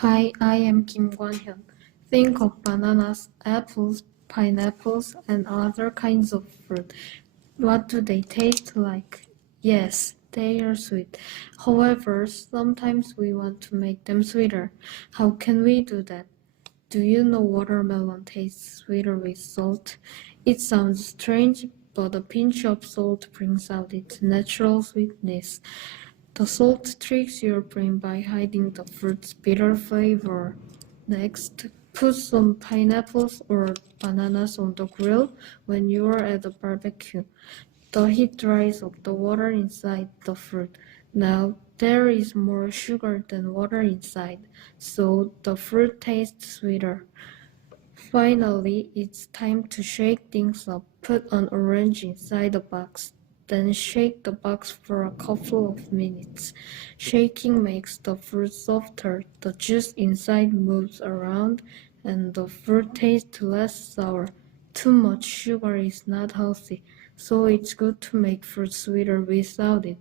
Hi, I am Kim Kwan-hyun. Think of bananas, apples, pineapples, and other kinds of fruit. What do they taste like? Yes, they are sweet. However, sometimes we want to make them sweeter. How can we do that? Do you know watermelon tastes sweeter with salt? It sounds strange, but a pinch of salt brings out its natural sweetness. The salt tricks your brain by hiding the fruit's bitter flavor. Next, put some pineapples or bananas on the grill when you are at a barbecue. The heat dries up the water inside the fruit. Now, there is more sugar than water inside, so the fruit tastes sweeter. Finally, it's time to shake things up. Put an orange inside the box. Then shake the box for a couple of minutes. Shaking makes the fruit softer, the juice inside moves around, and the fruit tastes less sour. Too much sugar is not healthy, so it's good to make fruit sweeter without it.